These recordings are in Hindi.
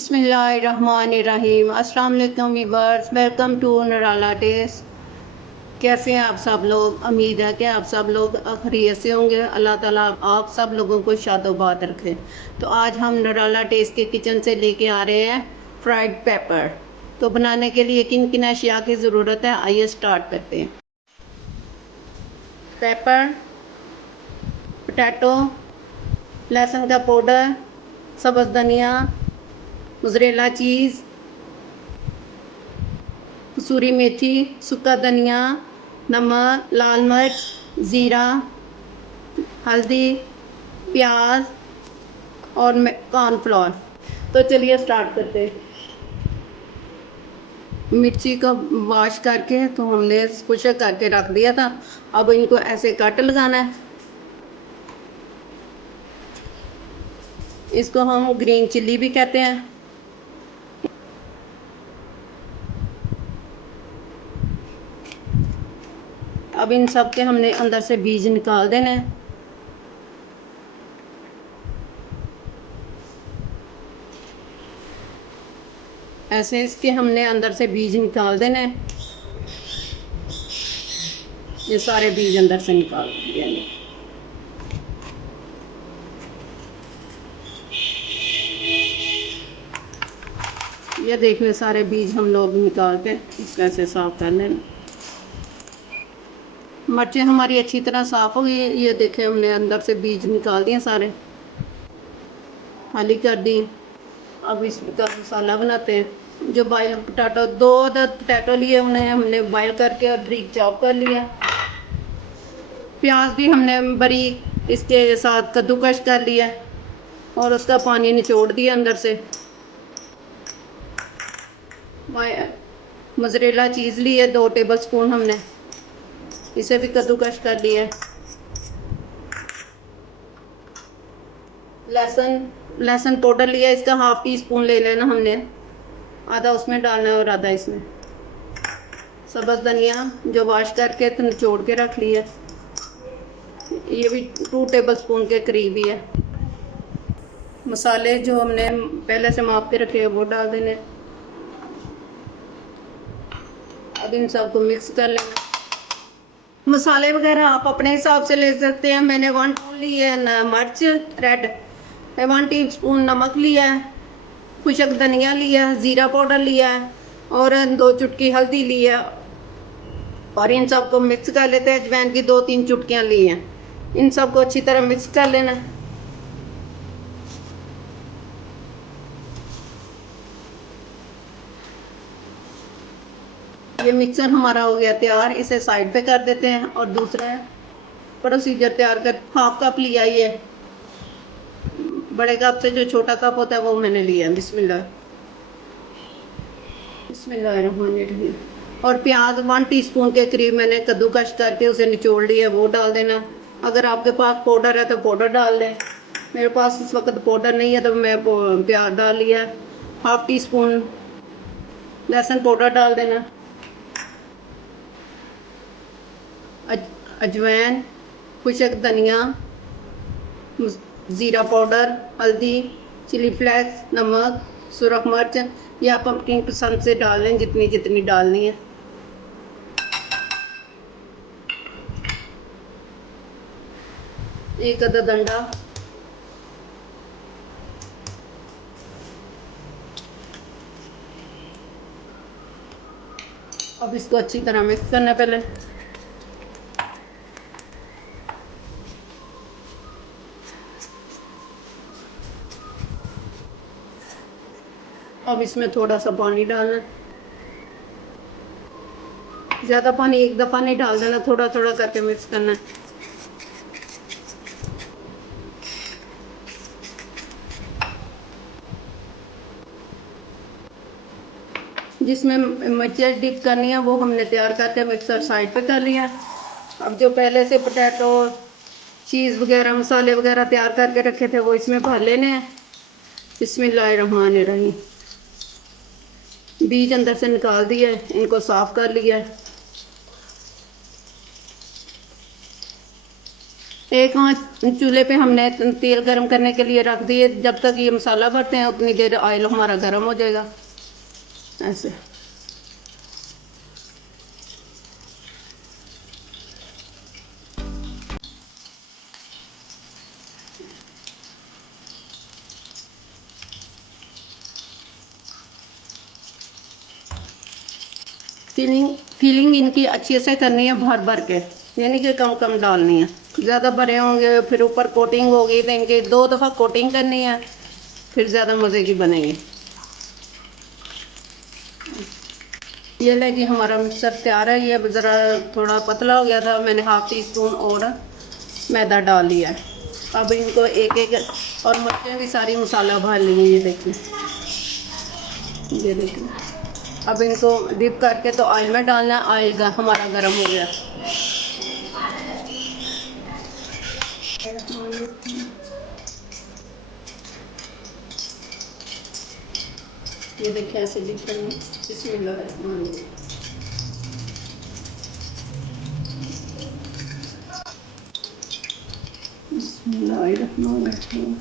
बिस्मिल्लाहिर्रहमानिर्रहीम। अस्सलाम वालेकुम व्यूअर्स, वेलकम टू नराला टेस्ट। कैसे हैं आप सब लोग? उम्मीद है कि आप सब लोग खैरियत से होंगे। अल्लाह ताला आप सब लोगों को शादोबाद रखे। तो आज हम नराला टेस्ट के किचन से लेके आ रहे हैं फ्राइड पेपर। तो बनाने के लिए किन किन अशिया की ज़रूरत है, आइए स्टार्ट करते हैं। पेपर, पोटैटो, लहसुन का पाउडर, सब्ज़ धनिया, मोज़रेला चीज़, कसूरी मेथी, सूखा धनिया, नमक, लाल मिर्च, ज़ीरा, हल्दी, प्याज और कॉर्नफ्लोर। तो चलिए स्टार्ट करते हैं। मिर्ची को वॉश करके तो हमने खुशक करके रख दिया था। अब इनको ऐसे कट लगाना है। इसको हम ग्रीन चिल्ली भी कहते हैं। अब इन सब के हमने अंदर से बीज निकाल देने हैं। ऐसे इसके हमने अंदर से बीज निकाल देने हैं। ये सारे बीज अंदर से निकाल दिए। ये देख लें, सारे बीज हम लोग निकाल के इसको ऐसे साफ कर लेना। मिर्चें हमारी अच्छी तरह साफ़ हो गई। ये देखें, हमने अंदर से बीज निकाल दिए, सारे खाली कर दिए। अब इसका मसाला बनाते हैं। जो बॉयल पोटैटो, 2 अदद पोटैटो लिए, उन्हें हमने बॉयल करके और बारीक चॉप कर लिया। प्याज भी हमने बारीक इसके साथ कद्दूकश कर लिया और उसका पानी निचोड़ दिया अंदर से। मोज़रेला चीज़ ली है 2 टेबल स्पून, हमने इसे भी कद्दूकश कर लिया। लहसुन पाउडर लिया, इसका हाफ टी स्पून ले लेना हमने। आधा उसमें डालना है और आधा इसमें। सब्ज़ धनिया जो वॉश करके तो निचोड़ के रख लिया, ये भी 2 टेबल स्पून के करीब ही है। मसाले जो हमने पहले से माप के रखे हैं वो डाल देने। अब इन सबको मिक्स कर लेना। मसाले वगैरह आप अपने हिसाब से ले सकते हैं। मैंने 1 टी ली है मिर्च रेड, 1 टीस्पून नमक लिया है, खुशक धनिया लिया, ज़ीरा पाउडर लिया है और 2 चुटकी हल्दी ली है। और इन सबको मिक्स कर लेते हैं। अजवाइन की 2-3 चुटकियाँ ली हैं। इन सबको अच्छी तरह मिक्स कर लेना। ये मिक्सर हमारा हो गया तैयार। इसे साइड पे कर देते हैं और दूसरा प्रोसीजर तैयार कर। हाफ कप लिया, ये बड़े कप से जो छोटा कप होता है वो मैंने लिया। बिस्मिल्लाहिर्रहमानिर्रहीम। और प्याज 1 टीस्पून के करीब मैंने कद्दूकश करके उसे निचोड़ लिया, वो डाल देना। अगर आपके पास पाउडर है तो पाउडर डाल लें। मेरे पास इस वक्त पाउडर नहीं है तो मैं प्याज डाल लिया। हाफ टी स्पून लहसुन पाउडर डाल देना। अजवाइन, खुशक धनिया, ज़ीरा पाउडर, हल्दी, चिली फ्लेक्स, नमक, सुरख मिर्च, या आप अपनी पसंद से डाल लें जितनी जितनी डालनी है। एक आधा डंडा। अब इसको अच्छी तरह मिक्स करना पहले। अब इसमें थोड़ा सा पानी डालना। ज़्यादा पानी एक दफ़ा नहीं डाल देना, थोड़ा थोड़ा करके मिक्स करना। जिसमें मिर्चें डिप करनी है वो हमने तैयार करके मिक्सर साइड पे कर लिया। अब जो पहले से पोटैटो, चीज़ वगैरह, मसाले वगैरह तैयार करके रखे थे वो इसमें भर लेने हैं। बिस्मिल्लाहिर्रहमानिर्रहीम। बीज अंदर से निकाल दिए, इनको साफ़ कर लिया। एक आंच चूल्हे पे हमने तेल गरम करने के लिए रख दिए। जब तक ये मसाला भरते हैं उतनी देर ऑयल हमारा गरम हो जाएगा। ऐसे फीलिंग फीलिंग इनकी अच्छे से करनी है, भर भर के, यानी कि कम कम डालनी है। ज़्यादा भरे होंगे फिर ऊपर कोटिंग होगी तो इनकी 2 दफ़ा कोटिंग करनी है, फिर ज़्यादा मज़े की बनेगी। ये लेगी हमारा मिक्सर तैयार है। ये ज़रा थोड़ा पतला हो गया था, मैंने हाफ़ टी स्पून और मैदा डाल लिया है। अब इनको एक एक, और मिर्चें भी सारी मसाला भर लेंगे। ये देखिए, ये देखिए। अब इनको डिप करके तो ऑयल में डालना है। ऑयल हमारा गर्म हो गया। ये देखिए ऐसे डिप करनी। बिस्मिल्लाह। बिस्मिल्लाहिर्रहमानिर्रहीम।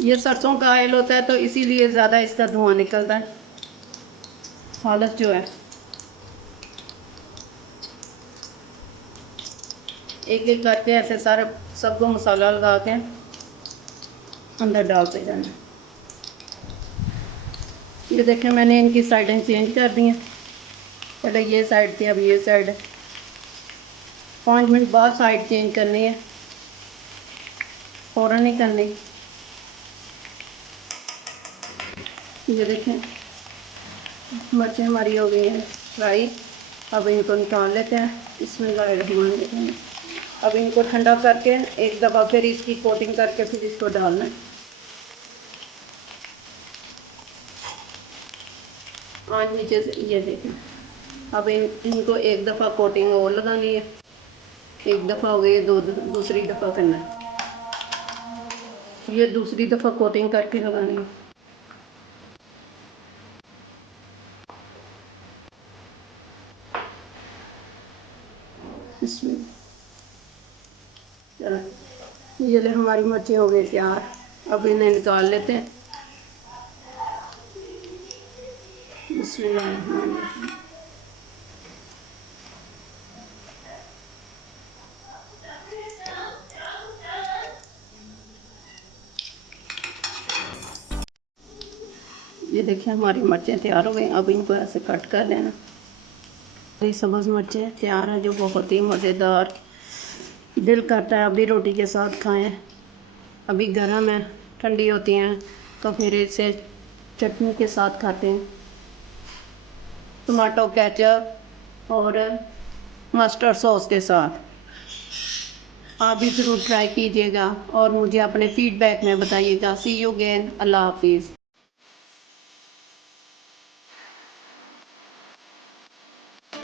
ये सरसों का ऑयल होता है तो इसीलिए ज़्यादा इसका धुआं निकलता है। हालत जो है, एक एक करके ऐसे सारे सबको मसाला लगा के अंदर डालते जाना। ये देखें मैंने इनकी साइडें चेंज कर दी हैं। पहले ये साइड थी, अब ये साइड है। 5 मिनट बाद साइड चेंज करनी है, फ़ौरन नहीं करनी। ये देखें मिर्चें हमारी हो गई हैं फ्राई। अब इनको निकाल लेते हैं। इसमें अब इनको ठंडा करके एक दफ़ा फिर इसकी कोटिंग करके फिर इसको डालना है। आज नीचे से ये देखें। अब इनको एक दफ़ा कोटिंग और लगानी है। एक दफ़ा हो गई, दूसरी दफ़ा करना है। ये दूसरी दफ़ा कोटिंग करके लगानी है। इसमें चलो, ये ले हमारी मिर्ची हो गई तैयार। अब इन्हें निकाल लेते हैं। बिस्मिल्लाह। ये देखिए हमारी मिर्चें तैयार हो गई। अब इनको ऐसे कट कर लेना। ये सब्ज़ मिर्चें तैयार हैं जो बहुत ही मज़ेदार, दिल करता है अभी रोटी के साथ खाएं। अभी गर्म है, ठंडी होती हैं तो फिर इसे चटनी के साथ खाते हैं, टमाटो केचप और मस्टर्ड सॉस के साथ। आप भी ज़रूर ट्राई कीजिएगा और मुझे अपने फीडबैक में बताइएगा। सी यू अगेन। अल्लाह हाफिज़।